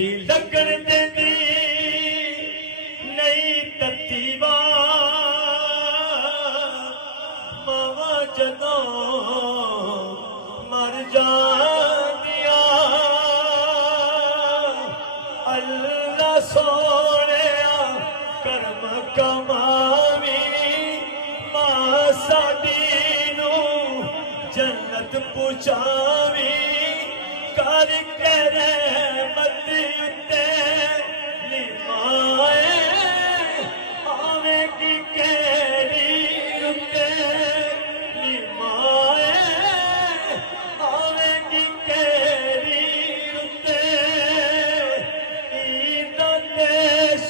दी लगन देंदी नहीं तत्ती मावा जदों मर जांदिया अल्लाह सोने कर्म कमावी मां साडी नू जन्नत पहुंचावी कर के रहमत उत्ते निभाए आवेगी केड़ी उत्ते निभाए आवेगी केड़ी उत्ते ईद ते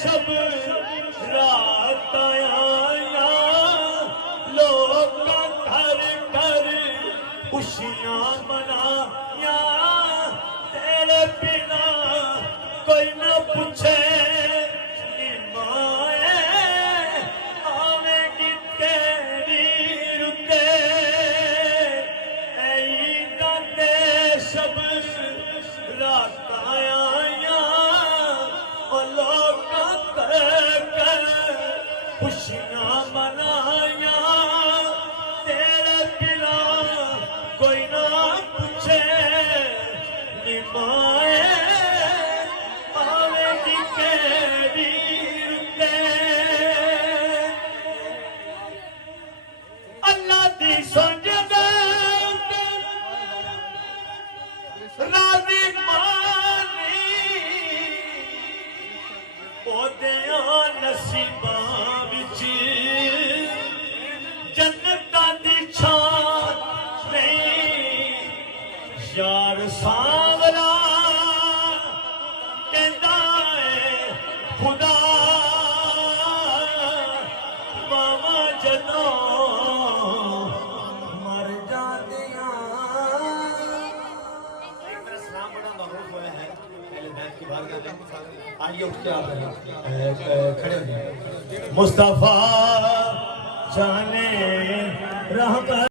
सब रात आया लोग घर घर खुशियां मनाया तेरे बिना कोई न पूछे निभाए आवेगी तेरी रुते ईद ते सब रात आया लोग कर खुशियां मनाया तेरे बिना कोई ना पूछे निभाए आवेगी केड़ी रुते अल्लाह दी समझ राजी मानी ओदियां नसीबां विच जन्नतां दी छां नहीं यार सांवरा कहंदा है खुदा मावा जदों मर जांदियां आइए उठ के आप खड़े हो जाए मुस्तफा जाने रहमत